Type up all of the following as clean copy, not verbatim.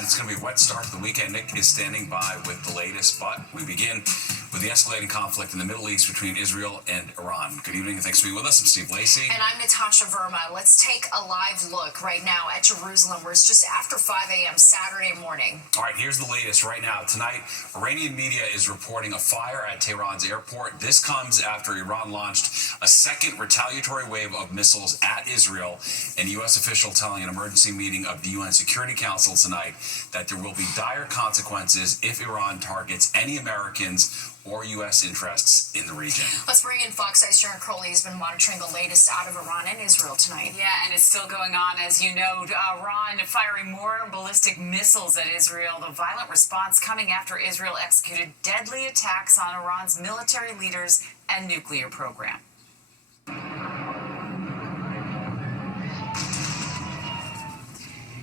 It's going to be a wet start to the weekend. Nick is standing by with the latest, but we begin with the escalating conflict in the Middle East between Israel and Iran. Good evening and thanks for being with us. I'm Steve Lacey. And I'm Natasha Verma. Let's take a live look right now at Jerusalem, where it's just after 5 a.m. Saturday morning. All right, here's the latest right now. Tonight, Iranian media is reporting a fire at Tehran's airport. This comes after Iran launched a second retaliatory wave of missiles at Israel, and a U.S. official telling an emergency meeting of the UN Security Council tonight that there will be dire consequences if Iran targets any Americans or U.S. interests in the region. Let's bring in Fox 8's Sharon Crowley, who's been monitoring the latest out of Iran and Israel tonight. Yeah, and it's still going on. As you know, Iran firing more ballistic missiles at Israel. The violent response coming after Israel executed deadly attacks on Iran's military leaders and nuclear program.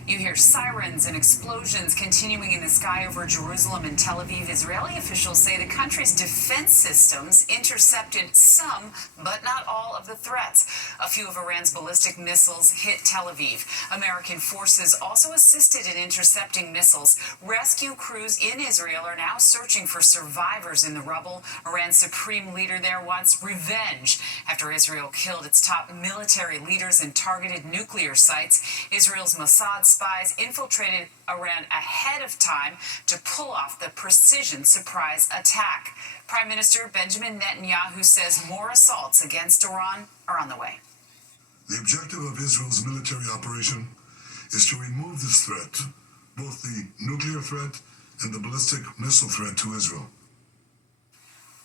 You hear sirens and explosions continuing in the sky over Jerusalem and Tel Aviv. Israeli officials say the country's defense systems intercepted some, but not all, of the threats. A few of Iran's ballistic missiles hit Tel Aviv. American forces also assisted in intercepting missiles. Rescue crews in Israel are now searching for survivors in the rubble. Iran's supreme leader there wants revenge after Israel killed its top military leaders and targeted nuclear sites. Israel's Mossad spies infiltrated Iran ahead of time to pull off the precision surprise attack. Prime Minister Benjamin Netanyahu says more assaults against Iran are on the way. The objective of Israel's military operation is to remove this threat, both the nuclear threat and the ballistic missile threat to Israel.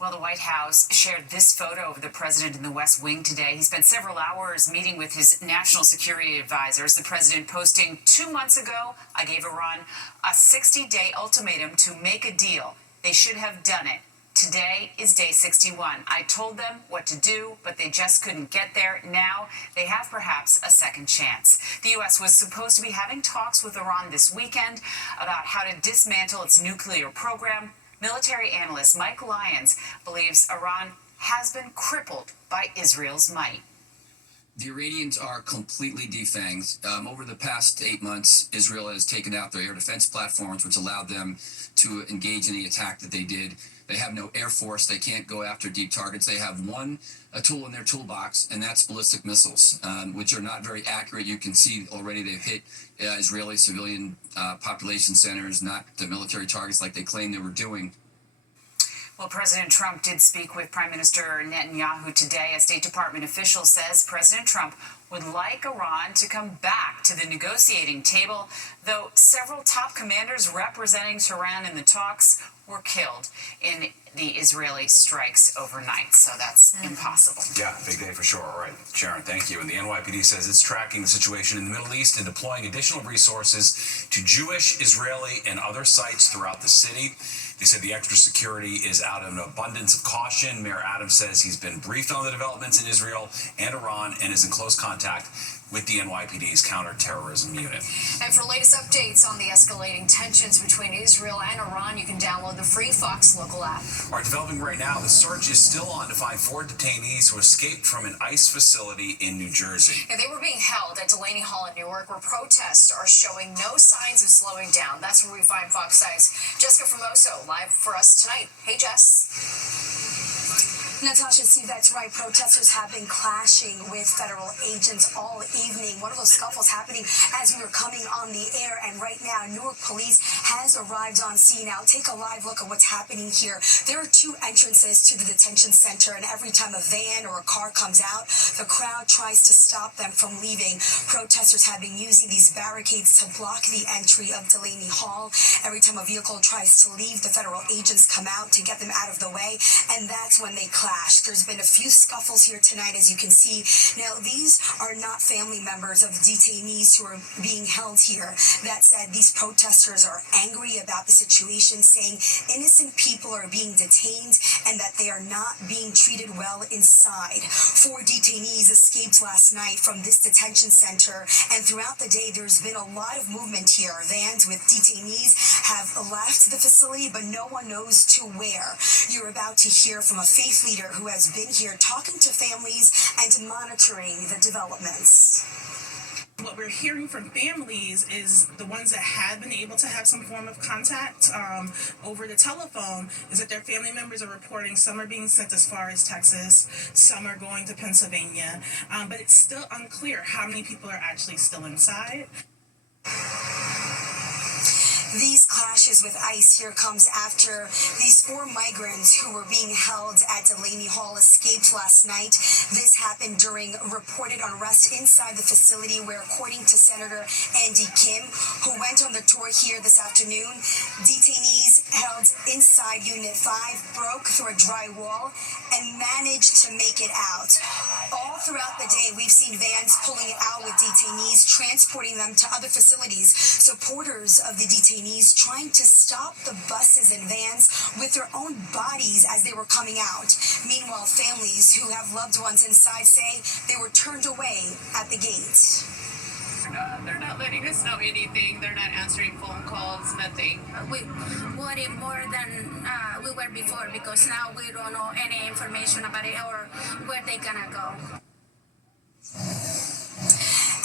Well, the White House shared this photo of the president in the West Wing today. He spent several hours meeting with his national security advisors. The president posting, 2 months ago, I gave Iran a 60-day ultimatum to make a deal. They should have done it. Today is day 61. I told them what to do, but they just couldn't get there. Now they have perhaps a second chance. The U.S. was supposed to be having talks with Iran this weekend about how to dismantle its nuclear program. Military analyst Mike Lyons believes Iran has been crippled by Israel's might. The Iranians are completely defanged. Over the past 8 months, Israel has taken out their air defense platforms, which allowed them to engage in the attack that they did. They have no air force. They can't go after deep targets. They have a tool in their toolbox, and that's ballistic missiles, which are not very accurate. You can see already they've hit Israeli civilian population centers, not the military targets like they claim they were doing. Well, President Trump did speak with Prime Minister Netanyahu today. A State Department official says President Trump would like Iran to come back to the negotiating table, though several top commanders representing Tehran in the talks were killed in the Israeli strikes overnight, so that's impossible. Yeah, big day for sure. All right, Sharon, thank you. And the NYPD says it's tracking the situation in the Middle East and deploying additional resources to Jewish, Israeli, and other sites throughout the city. They said the extra security is out of an abundance of caution. Mayor Adams says he's been briefed on the developments in Israel and Iran and is in close contact with the NYPD's counterterrorism unit. And for latest updates on the escalating tensions between Israel and Iran, you can download the free Fox local app. All right, developing right now, the search is still on to find 4 detainees who escaped from an ICE facility in New Jersey. Yeah, they were being held at Delaney Hall in Newark, where protests are showing no signs of slowing down. That's where we find Fox 8's Jessica Formoso live for us tonight. Hey, Jess. Natasha, see, that's right. Protesters have been clashing with federal agents all evening. One of those scuffles happening as we were coming on the air, and right now, Newark police has arrived on scene. Now, take a live look at what's happening here. There are 2 entrances to the detention center, and every time a van or a car comes out, the crowd tries to stop them from leaving. Protesters have been using these barricades to block the entry of Delaney Hall. Every time a vehicle tries to leave, the federal agents come out to get them out of the way, and that's when they clash. There's been a few scuffles here tonight, as you can see. Now, these are not family members of detainees who are being held here. That said, these protesters are angry about the situation, saying innocent people are being detained and that they are not being treated well inside. 4 detainees escaped last night from this detention center, and throughout the day, there's been a lot of movement here. Vans with detainees have left the facility, but no one knows to where. You're about to hear from a faith leader leader who has been here talking to families and monitoring the developments. What we're hearing from families is the ones that have been able to have some form of contact over the telephone is that their family members are reporting some are being sent as far as Texas, some are going to Pennsylvania, but it's still unclear how many people are actually still inside. These clashes with ICE here comes after these 4 migrants who were being held at Delaney Hall escaped last night. This happened during reported unrest inside the facility where, according to Senator Andy Kim, who went on the tour here this afternoon, detainees held inside Unit 5 broke through a dry wall and managed to make it out. All throughout the day, we've seen vans pulling out with detainees, transporting them to other facilities. Supporters of the detainees trying to stop the buses and vans with their own bodies as they were coming out. Meanwhile, families who have loved ones inside say they were turned away at the gate. They're not letting us know anything. They're not answering phone calls, nothing. We worry more than we were before because now we don't know any information about it or where they're gonna go.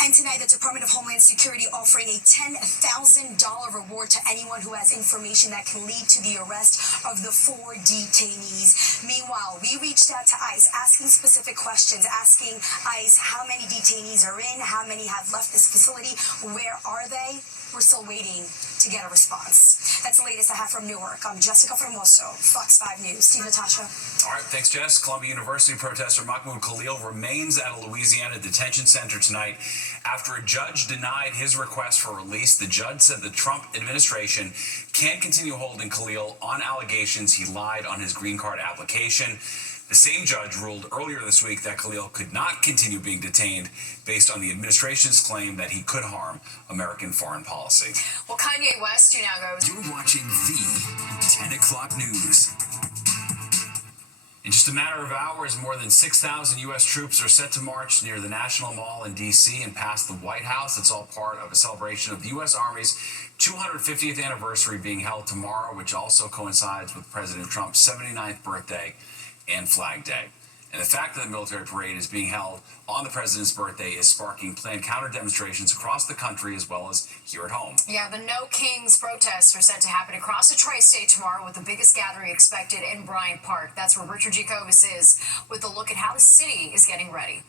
And tonight, the Department of Homeland Security offering a $10,000 reward to anyone who has information that can lead to the arrest of the 4 detainees. Meanwhile, we reached out to ICE asking specific questions, asking ICE how many detainees are in, how many have left this facility, where are they? We're still waiting to get a response. That's the latest I have from Newark. I'm Jessica Formoso, Fox 5 News. Steve Natasha. All right, thanks, Jess. Columbia University protester Mahmoud Khalil remains at a Louisiana detention center tonight after a judge denied his request for release. The judge said the Trump administration can't continue holding Khalil on allegations he lied on his green card application. The same judge ruled earlier this week that Khalil could not continue being detained based on the administration's claim that he could harm American foreign policy. Well, Kanye West, you now goes. You're watching the 10 o'clock news. In just a matter of hours, more than 6,000 U.S. troops are set to march near the National Mall in D.C. and past the White House. It's all part of a celebration of the U.S. Army's 250th anniversary being held tomorrow, which also coincides with President Trump's 79th birthday and Flag Day. And the fact that the military parade is being held on the president's birthday is sparking planned counter demonstrations across the country as well as here at home. Yeah, the No Kings protests are set to happen across the tri-state tomorrow with the biggest gathering expected in Bryant Park. That's where Richard Jacobus is with a look at how the city is getting ready.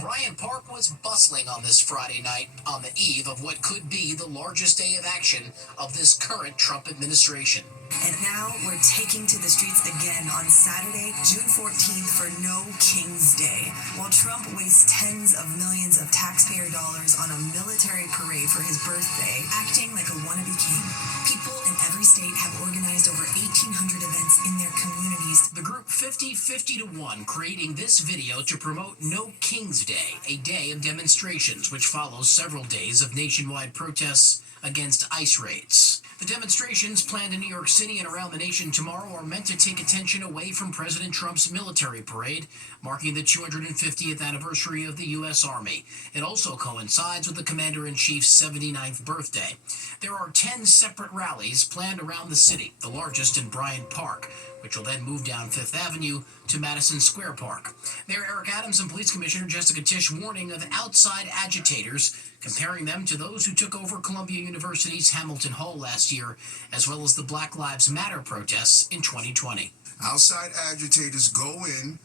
Bryant Park was bustling on this Friday night on the eve of what could be the largest day of action of this current Trump administration. And now we're taking to the streets again on Saturday, June 14th for No Kings Day. While Trump wastes tens of millions of taxpayer dollars on a military parade for his birthday, acting like a wannabe king, people in every state have organized over 1,800 events in their communities. The group 50-50-1 creating this video to promote No Kings Day, a day of demonstrations which follows several days of nationwide protests against ICE raids. The demonstrations planned in New York City and around the nation tomorrow are meant to take attention away from President Trump's military parade, marking the 250th anniversary of the U.S. Army. It also coincides with the Commander-in-Chief's 79th birthday. There are 10 separate rallies planned around the city, the largest in Bryant Park, which will then move down Fifth Avenue to Madison Square Park. Mayor Eric Adams and Police Commissioner Jessica Tisch warning of outside agitators, comparing them to those who took over Columbia University's Hamilton Hall last year, as well as the Black Lives Matter protests in 2020. Outside agitators go in,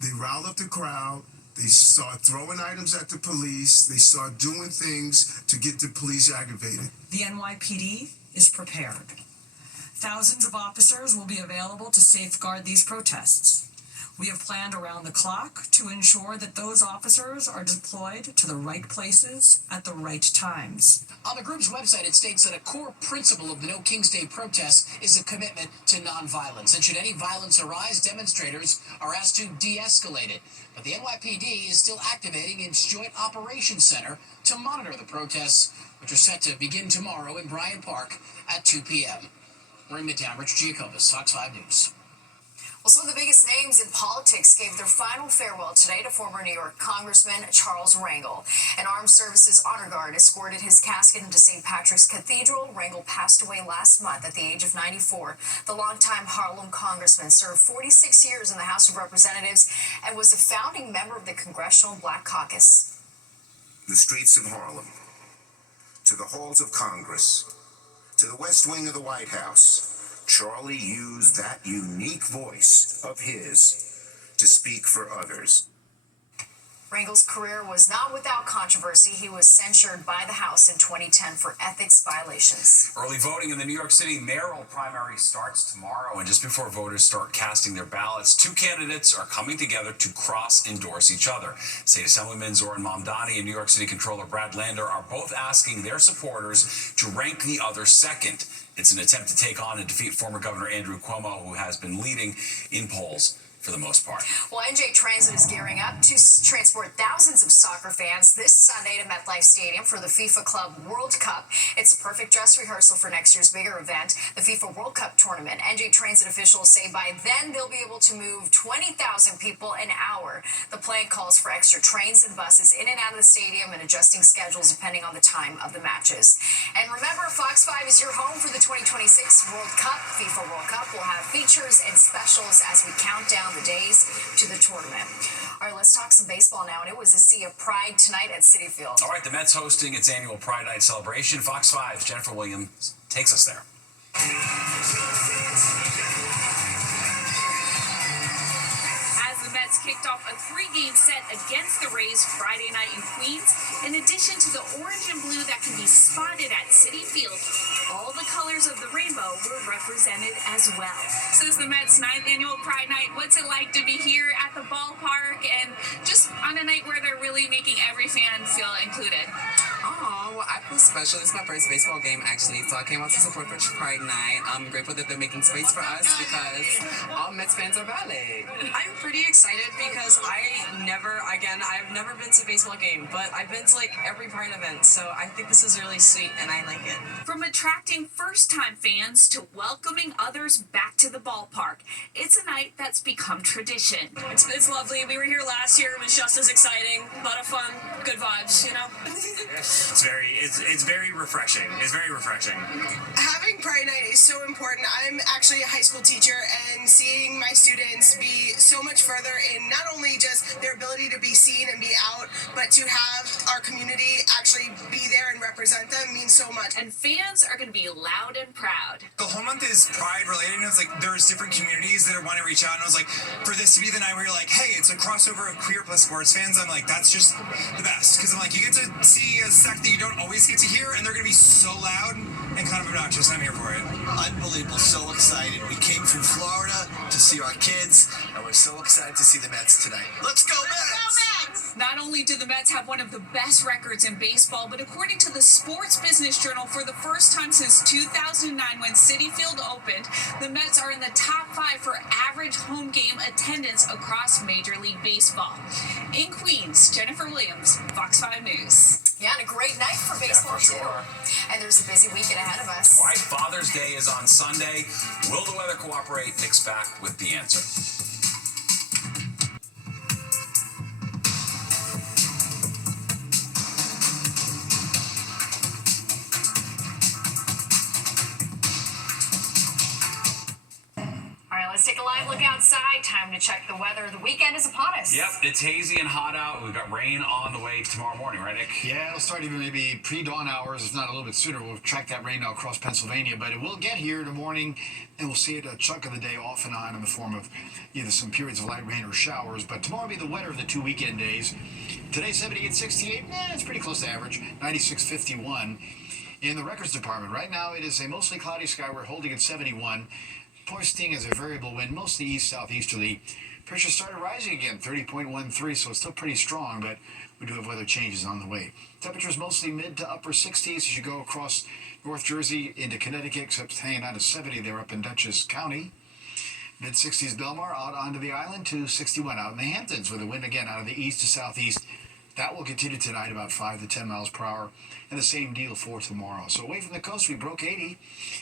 they rile up the crowd, they start throwing items at the police, they start doing things to get the police aggravated. The NYPD is prepared. Thousands of officers will be available to safeguard these protests. We have planned around the clock to ensure that those officers are deployed to the right places at the right times. On the group's website, it states that a core principle of the No Kings Day protests is a commitment to nonviolence. And should any violence arise, demonstrators are asked to de-escalate it. But the NYPD is still activating its Joint Operations Center to monitor the protests, which are set to begin tomorrow in Bryant Park at 2 p.m. We're in Midtown. Richard Jacobus, Fox 5 News. Well, some of the biggest names in politics gave their final farewell today to former New York Congressman Charles Rangel. An Armed Services Honor Guard escorted his casket into St. Patrick's Cathedral. Rangel passed away last month at the age of 94. The longtime Harlem congressman served 46 years in the House of Representatives and was a founding member of the Congressional Black Caucus. The streets of Harlem, to the halls of Congress, to the West Wing of the White House, Charlie used that unique voice of his to speak for others. Rangel's career was not without controversy. He was censured by the House in 2010 for ethics violations. Early voting in the New York City mayoral primary starts tomorrow, and just before voters start casting their ballots, two candidates are coming together to cross-endorse each other. State Assemblyman Zoran Mamdani and New York City Controller Brad Lander are both asking their supporters to rank the other second. It's an attempt to take on and defeat former Governor Andrew Cuomo, who has been leading in polls for the most part. Well, NJ Transit is gearing up to transport thousands of soccer fans this Sunday to MetLife Stadium for the FIFA Club World Cup. It's a perfect dress rehearsal for next year's bigger event, the FIFA World Cup tournament. NJ Transit officials say by then they'll be able to move 20,000 people an hour. The plan calls for extra trains and buses in and out of the stadium and adjusting schedules depending on the time of the matches. And remember, Fox 5 is your home for the 2026 World Cup. FIFA World Cup will have features and specials as we count down the days to the tournament. All right, let's talk some baseball now. And it was a sea of pride tonight at Citi Field. All right, the Mets hosting its annual Pride Night celebration. Fox 5's Jennifer Williams takes us there. Kicked off a 3-game set against the Rays Friday night in Queens. In addition to the orange and blue that can be spotted at Citi Field, all the colors of the rainbow were represented as well. So it's the Mets' 9th annual Pride Night. What's it like to be here at the ballpark and just on a night where they're really making every fan feel included? Oh, well, I feel special. It's my first baseball game, actually, so I came out to support for Pride Night. I'm grateful that they're making space for us because all Mets fans are valid. I'm pretty excited because I've never been to a baseball game, but I've been to like every Pride event, so I think this is really sweet and I like it. From attracting first-time fans to welcoming others back to the ballpark, it's a night that's become tradition. It's lovely. We were here last year. It was just as exciting. A lot of fun. Good vibes, you know? It's very refreshing. It's very refreshing. Having Pride Night is so important. I'm actually a high school teacher, and seeing my students be so much further in not only just their ability to be seen and be out, but to have our community actually be there and represent them means so much. And fans are going to be loud and proud. The whole month is Pride related, and it's like there's different communities that want to reach out, and I was like, for this to be the night where you're like, hey, it's a crossover of queer plus sports fans, I'm like, that's just the best, because I'm like, you get to see a sect that you don't always get to hear, and they're going to be so loud and kind of obnoxious. I'm here for it. Unbelievable, so excited. We came from Florida to see our kids, and we're so excited to see the Mets tonight. Let's go Mets! Not only do the Mets have one of the best records in baseball, but according to the Sports Business Journal, for the first time since 2009 when Citi Field opened, the Mets are in the top 5 for average home game attendance across Major League Baseball. In Queens, Jennifer Williams, Fox 5 News. Yeah, and a great night for baseball, for sure. too. And there's a busy weekend ahead of us. All right, Father's Day is on Sunday. Will the weather cooperate? Nick's back with the answer. Let's take a live look outside. Time to check the weather. The weekend is upon us. Yep, it's hazy and hot out. We've got rain on the way tomorrow morning, right, Nick? Yeah, it'll start even maybe pre-dawn hours, if not a little bit sooner. We'll track that rain now across Pennsylvania, but it will get here in the morning, and we'll see it a chunk of the day off and on in the form of either some periods of light rain or showers. But tomorrow will be the wetter of the 2 weekend days. Today, 78, 68. It's pretty close to average. 96, 51. In the records department, right now it is a mostly cloudy sky. We're holding at 71. Posting as a variable wind, mostly east-southeasterly. Pressure started rising again, 30.13, so it's still pretty strong, but we do have weather changes on the way. Temperatures mostly mid to upper 60s as you go across North Jersey into Connecticut, except hanging out to 70 there up in Dutchess County. Mid-60s Belmar, out onto the island to 61 out in the Hamptons, with the wind again out of the east to southeast, That will continue tonight about 5 to 10 miles per hour, and the same deal for tomorrow. So away from the coast, we broke 80.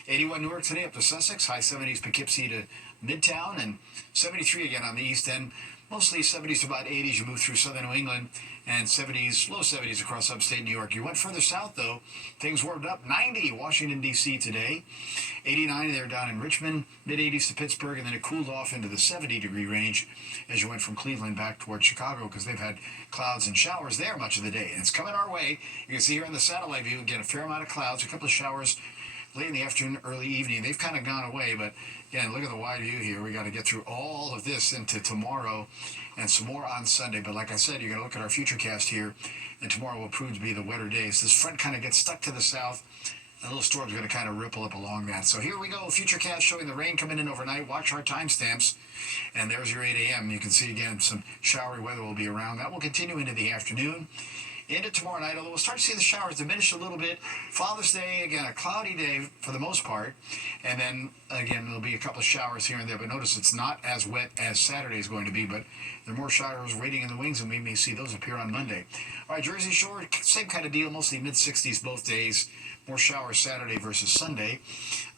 81 Newark today up to Sussex, high 70s Poughkeepsie to Midtown, and 73 again on the east end. Mostly 70s to about 80s. You move through southern New England, and 70s, low 70s across upstate New York. You went further south, though. Things warmed up. 90 Washington, D.C. today. 89 there down in Richmond. Mid-80s to Pittsburgh, and then it cooled off into the 70-degree range as you went from Cleveland back towards Chicago, because they've had clouds and showers there much of the day. And it's coming our way. You can see here in the satellite view, again, a fair amount of clouds, a couple of showers late in the afternoon, early evening. They've kind of gone away, but again, look at the wide view here. We got to get through all of this into tomorrow and some more on Sunday. But like I said, you're going to look at our futurecast here, and tomorrow will prove to be the wetter days. This front kind of gets stuck to the south. A little storm's going to kind of ripple up along that. So here we go, futurecast showing the rain coming in overnight. Watch our timestamps. And there's your 8 a.m. You can see, again, some showery weather will be around. That will continue into the afternoon. Into tomorrow night, although we'll start to see the showers diminish a little bit. Father's Day, again, a cloudy day for the most part. And then, again, there'll be a couple of showers here and there. But notice it's not as wet as Saturday is going to be. But there are more showers waiting in the wings, and we may see those appear on Monday. All right, Jersey Shore, same kind of deal, mostly mid-60s both days. More showers Saturday versus Sunday.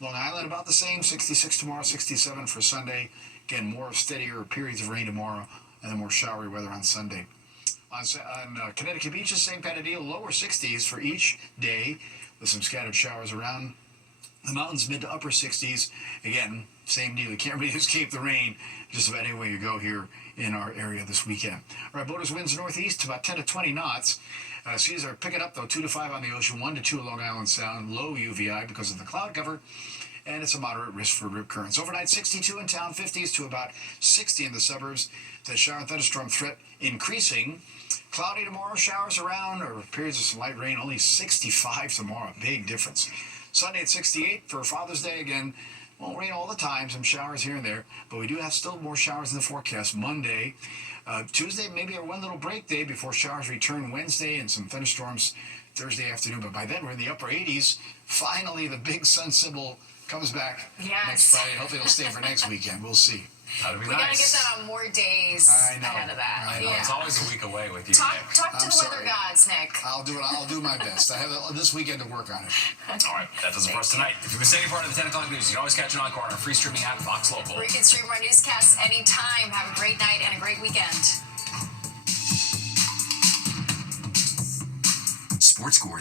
Long Island, about the same, 66 tomorrow, 67 for Sunday. Again, more steadier periods of rain tomorrow, and then more showery weather on Sunday. On Connecticut beaches, same kind of deal, lower 60s for each day with some scattered showers around. The mountains, mid to upper 60s. Again, same deal. You can't really escape the rain just about anywhere you go here in our area this weekend. All right, boaters winds northeast about 10 to 20 knots. Seas are picking up, though, 2 to 5 on the ocean, 1 to 2 along Island Sound, low UVI because of the cloud cover, and it's a moderate risk for rip currents. Overnight, 62 in town, 50s to about 60 in the suburbs. The shower and thunderstorm threat increasing. Cloudy tomorrow, showers around, or periods of some light rain, only 65 tomorrow, big difference. Sunday at 68 for Father's Day, again, won't rain all the time, some showers here and there, but we do have still more showers in the forecast. Monday, Tuesday, maybe a one little break day before showers return Wednesday and some thunderstorms Thursday afternoon, but by then we're in the upper 80s. Finally, the big sun symbol comes back next Friday. Hopefully it'll stay for next weekend. We'll see. That'd be we gotta get that on more days ahead of that. I know. Yeah. It's always a week away with you, Talk Nick. to the weather gods, Nick. I'll do it. I'll do my best. I have this weekend to work on it. All right, that does it for us tonight. If you missed any part of the 10 o'clock news, you can always catch an encore on our free streaming app, Fox Local. Where you can stream our newscasts anytime. Have a great night and a great weekend. Sports Scores.